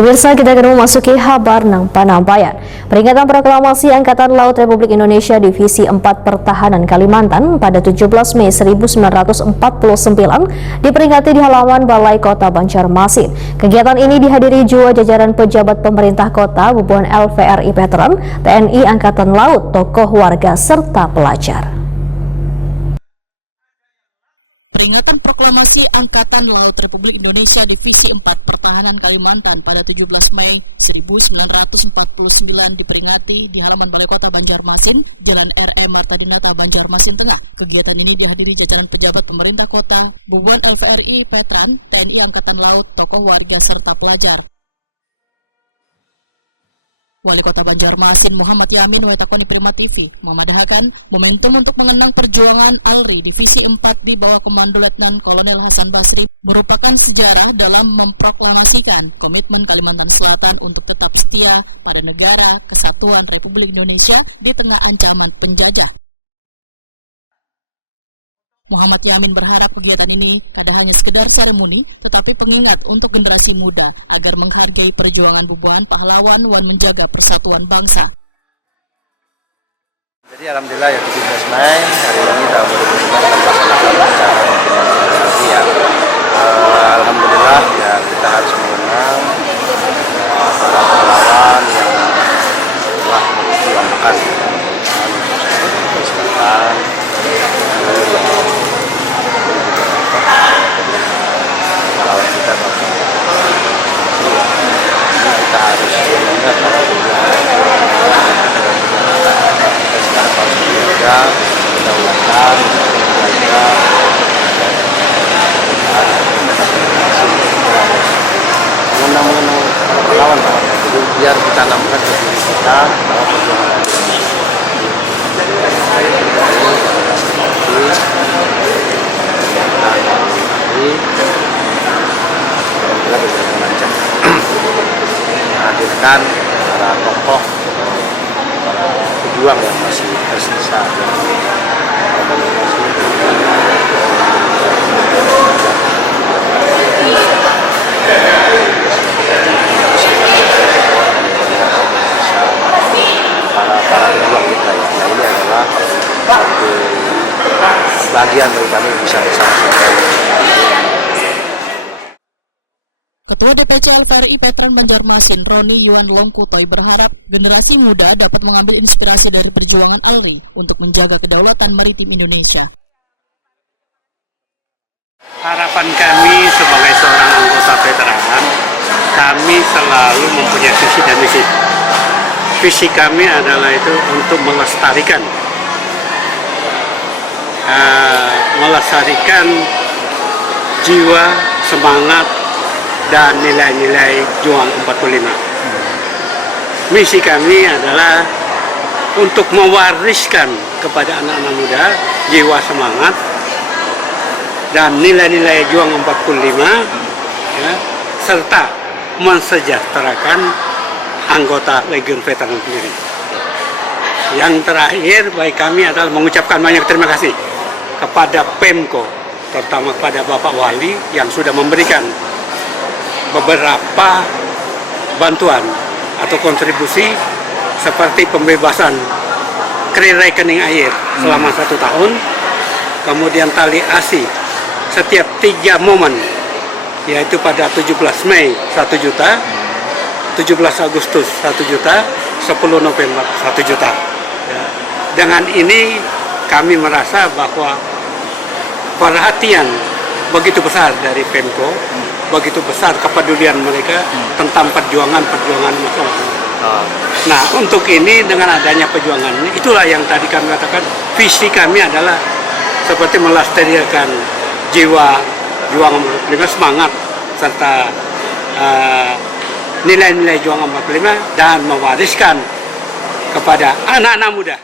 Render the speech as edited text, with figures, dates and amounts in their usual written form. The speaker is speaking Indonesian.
Pemirsa, kita akan memasuki kabar nang Panambayan. Peringatan proklamasi Angkatan Laut Republik Indonesia Divisi 4 Pertahanan Kalimantan pada 17 Mei 1949 diperingati di halaman Balai Kota Banjarmasin. Kegiatan ini dihadiri juga jajaran pejabat pemerintah kota, Bubuan LVRI Veteran, TNI Angkatan Laut, tokoh warga serta pelajar. Peringatan proklamasi Angkatan Laut Republik Indonesia Divisi 4 Pertahanan Kalimantan pada 17 Mei 1949 diperingati di halaman Balai Kota Banjarmasin, Jalan R.E. Marta Dinata, Banjarmasin Tengah. Kegiatan ini dihadiri jajaran pejabat pemerintah kota, Bubuan LVRI Veteran, TNI Angkatan Laut, tokoh warga serta pelajar. Wali Kota Banjarmasin Muhammad Yamin mengatakan di Prima TV memadahakan momentum untuk mengenang perjuangan ALRI Divisi 4 di bawah komando Letnan Kolonel Hasan Basri merupakan sejarah dalam memproklamasikan komitmen Kalimantan Selatan untuk tetap setia pada negara kesatuan Republik Indonesia di tengah ancaman penjajah. Muhammad Yamin berharap kegiatan ini tidak hanya sekedar seremoni, tetapi pengingat untuk generasi muda agar menghargai perjuangan bubuhan pahlawan dan menjaga persatuan bangsa. Jadi alhamdulillah ya 17 Mei hari ini tahun 2019 melaksanakan acara proklamasi ya. Alhamdulillah ya kita harus mengenang para pahlawan yang telah memperjuangkan Selatan. Kita harus mengingat para kedaulatan, mengenang pahlawan, jadi biar ditanamkan ke diri kita bahwa perjuangan menghadirkan para tokoh, para pejuang yang masih tersisa. Para pejuang kita ya. Nah ini adalah satu bagian dari kami bisa bersama-sama. Ketua DPC LVRI Veteran Banjarmasin, Roni Yuan Longkutoy berharap generasi muda dapat mengambil inspirasi dari perjuangan ALRI untuk menjaga kedaulatan maritim Indonesia. Harapan kami sebagai seorang anggota veteran, kami selalu mempunyai visi dan misi. Visi kami adalah itu untuk melestarikan jiwa, semangat, dan nilai-nilai juang 45. Misi kami adalah untuk mewariskan kepada anak-anak muda jiwa semangat dan nilai-nilai juang 45 ya, serta mensejahterakan anggota Legiun Veteran sendiri. Yang terakhir bagi kami adalah mengucapkan banyak terima kasih kepada Pemko, terutama kepada Bapak Wali yang sudah memberikan beberapa bantuan atau kontribusi seperti pembebasan kredit rekening air selama 1 tahun, kemudian tali ASI setiap 3 momen, yaitu pada 17 Mei 1 juta, 17 Agustus 1 juta, 10 November 1 juta. Dengan ini kami merasa bahwa perhatian begitu besar dari Pemko, begitu besar kepedulian mereka tentang perjuangan masyarakat. Nah, untuk ini dengan adanya perjuangan ini, itulah yang tadi kami katakan, visi kami adalah seperti melestarikan jiwa juang 45, semangat serta nilai-nilai juang 45 dan mewariskan kepada anak-anak muda.